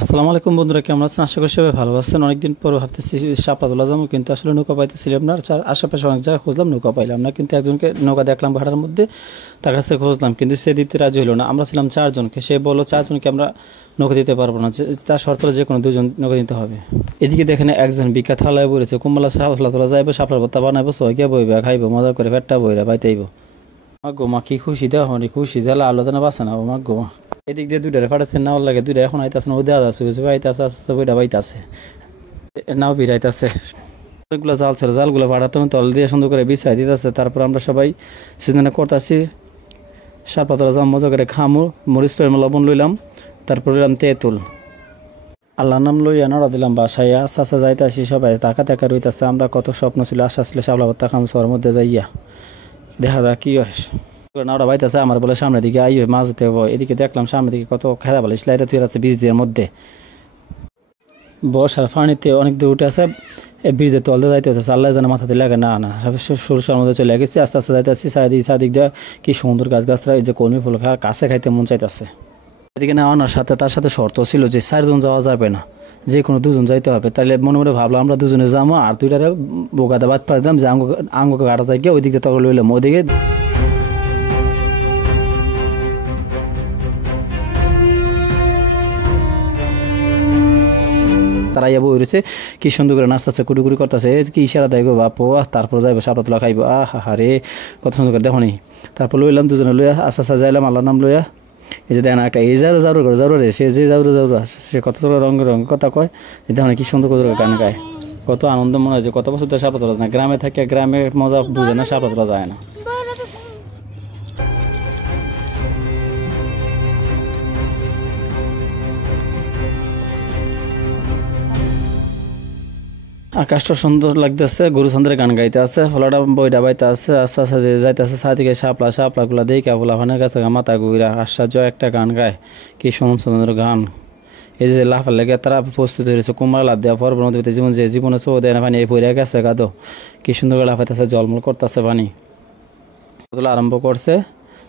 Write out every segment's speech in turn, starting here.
আসসালামু আলাইকুম বন্ধুরা, কেমন আছেন? আশা করি সবাই ভালো আছেন। অনেকদিন পর ভাবতেছি শাপলা তোলা যাবো, কিন্তু আসলে নৌকা পাইতেছিলাম না। আশেপাশে অনেক জায়গায় খুঁজলাম, নৌকা পাইলাম না। কিন্তু একজনকে নৌকা দেখলাম ভাড়ার মধ্যে, তার কাছে খুঁজলাম, কিন্তু সে দিতে রাজি হলো না। আমরা ছিলাম চারজনকে, সে বললো চারজনকে আমরা নৌকা দিতে পারবো না, তার শর্ত হলো যে কোনো দুজন নৌকা দিতে হবে। এদিকে দেখেন একজন বিখ্যাত থালায় বলেছে কুম্বলা শাপলা তোলা যাইবো, শাপলার ভর্তা বানাইবো, সবাইকে বইবে, খাইবো, মজা করে পেটটা বইরা বাইতেইব। মা গোমা কি খুশি দেওয়া হয়নি, খুশি দিলে আলাদা না বাসে না ও মা গোমা। এদিক দিয়ে দুইটারে ফাটাচ্ছে, নাও লাগে দুইটা এখন আইতাছে না, ও দেওয়া যাচ্ছে আইতাছে, আস্তে বইটা বাইতাছে, নাও বিরাইতাছে। অনেকগুলো জাল ছিল, জালগুলো ফাটাতে তল দিয়ে সুন্দর করে বিছাই দিতেছে। তারপর আমরা সবাই সিজনে করতেছি শাপলা তোলা যাম, মজা করে খামু। মরিচ লবণ লইলাম, তারপর লইলাম তেঁতুল, আল্লাহর নাম লইয়া নড়া দিলাম বাসায়। আস্তে আস্তে যাইতেছি, সবাই তাকা তাকা রইতেছে। আমরা কত স্বপ্ন ছিল, আশা ছিল শাপলা ভর্তা খাম, শহরের মধ্যে যাইয়া দেখা যাক কি হয়। নাওটা বাইতেছে, আমার বলে সামনের দিকে আই মাছ দিতে হবে। এদিকে দেখলাম সামনের দিকে কত খেলা বলে স্লাইডে তুই আছে ব্রিজের মধ্যে, বর্ষার পানিতে অনেক দূর উঠে আছে, ব্রিজের তলতে যাইতে হচ্ছে। আল্লাহ জানে মাথাতে লাগে না না, সরষার মধ্যে চলে গেছি। আস্তে আস্তে যাইতেছি, চারিদিক দিয়ে কি সুন্দর গাছগাছরা, এই যে কলমি ফুল কাছে খাইতে মন চাইতেছে। এদিকে নেওয়ানোর সাথে তার সাথে শর্ত ছিল যে 4 জন যাওয়া যাবে না, যে কোনো 2 জন যাইতে হবে। তাহলে মনে মনে ভাবলাম আমরা 2 জনে যাবো, আর 2টারে বোকাতে বাদ পাই দিলাম যে আঙ্গকে গাড়া যাই গিয়ে ওইদিকে তখন লইলাম। ওদিকে তারা ইয়া বই রয়েছে, কি সুন্দর করে নাচতেছে, কুড়ি করতেছে, কি ইশারা দেয় গো বাপ। তারপর যাইবো শাপলা তোলা খাইবো, হা রে কত সুন্দর করে দেখো নি। তারপর লইলাম 2 জনে লইয়া আস্তে আস্তে যাইলাম, আল্লাহর নাম লইয়া। এই যে দেখেন একটা এই যারো রে, সে যে যাউরে সে কত রঙের কথা কয়, দেখো কি সুন্দর করে গান গায়, কত আনন্দ মনে হয় যে কত বছর ধরে শাপলা তোলা না। গ্রামে থাকে, গ্রামের মজা বুঝে না, শাপলা তোলা যায় না। আকাশটা সুন্দর লাগতেছে, গরুচন্দ্রের গান গাইতে আছে, ফলাটা বইটা বাইতে আছে, আস্তে আস্তে যাইতেছে। চারিদিকে শাপলা গুলা দেখে ফলাফানের কাছে মাথা ঘুরা, আশ্চর্য একটা গান গায়, কি সুন্দর সুন্দর গান। এই যে লাফার লেগে তারা প্রস্তুত হয়েছে, কুমড়া লাভ দেওয়া পর নদীতে জীবন যে জীবনে চো দেয় না, পানি এই পড়ে গেছে গাদো, কি সুন্দর করে লাফাইতেছে, জলমল করতেছে পানি। আরম্ভ করছে,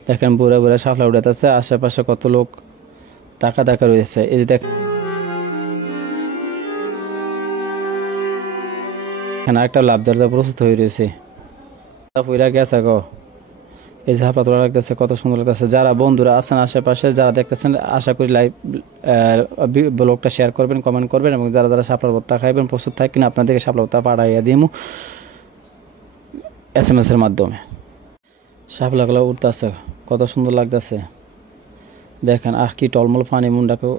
দেখেন বুড়ে বুড়ে শাপলা উঠাইতেছে, আশেপাশে কত লোক তাকা রয়েছে। এই যে দেখ এখানে একটা লাভ দেওয়ার প্রস্তুত হয়ে রয়েছে, পুরা গেছে গো। এই যে হাপা তোলা লাগতেছে, কত সুন্দর লাগতেছে। যারা বন্ধুরা আছেন আশেপাশে, যারা দেখতেছেন, আশা করি লাইভ ব্লগটা শেয়ার করবেন, কমেন্ট করবেন, এবং যারা যারা শাপলা ভর্তা খাইবেন প্রস্তুত থাকেন, আপনাদেরকে শাপলা ভর্তা পাঠাইয়া দিমু SMS এর মাধ্যমে। শাপলাগুলো উঠতেছে, কত সুন্দর লাগতেছে দেখেন। কি টলমল পানি, মুন্ডাকে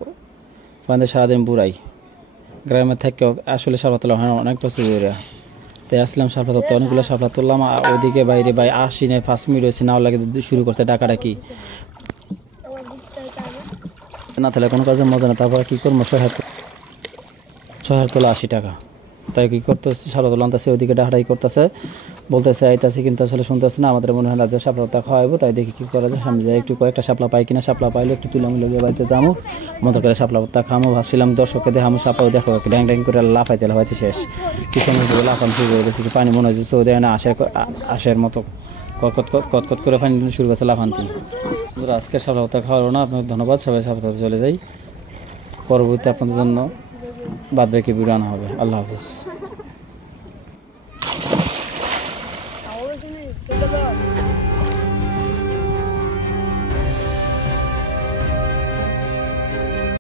পানিতে সারাদিন বুড়াই। গ্রামে থেকে আসলে শাপলা তোলা হয় অনেক প্রস্তুতি, তাই আসলাম শাপলা ধরতে। অনেকগুলো শাপলা তুললাম, ওইদিকে বাইরে 5 মিনিট হয়েছে, নাও লাগে শুরু করতে ডাকাডাকি না, তাহলে কোনো কাজে মজা না। তারপর কী করবো, শহর তোলা 80 টাকা। তাই কী করতেছে, শাপলা তোলা আনতেছে, ওইদিকে ডাকাডাকি করতেছে, বলতেছে আইতাছি, কিন্তু আসলে শুনতেছে না। আমাদের মনে হয় না যে শাপলা ভর্তা খাওয়াবো, তাই দেখি কী করা যায়। সামনে যাই একটু কয়েকটা শাপলা পাই কিনা, শাপলা পাইলে একটু তুলামুলি বাড়িতে যাবো, মতো করে শাপলা ভর্তা খামো। ভাবছিলাম দর্শককে দেখামো, শাপলাও দেখো ড্যাং ড্যাং করে লাফাইতে শেষ, কি সময় লাফান শুরু হয়ে গেছে, পানি মনে হয়েছে সো দেয় না, আশের মতো কটকট করে পানি শুরু করছে লাফান্তি। আজকে শাপলা ভর্তা খাওয়ালো না, আপনাকে ধন্যবাদ। সবাই শাপলা চলে যাই, পরবর্তী আপনাদের জন্য বাদ বাকি ভিডিও আনা হবে। আল্লাহ হাফিজ।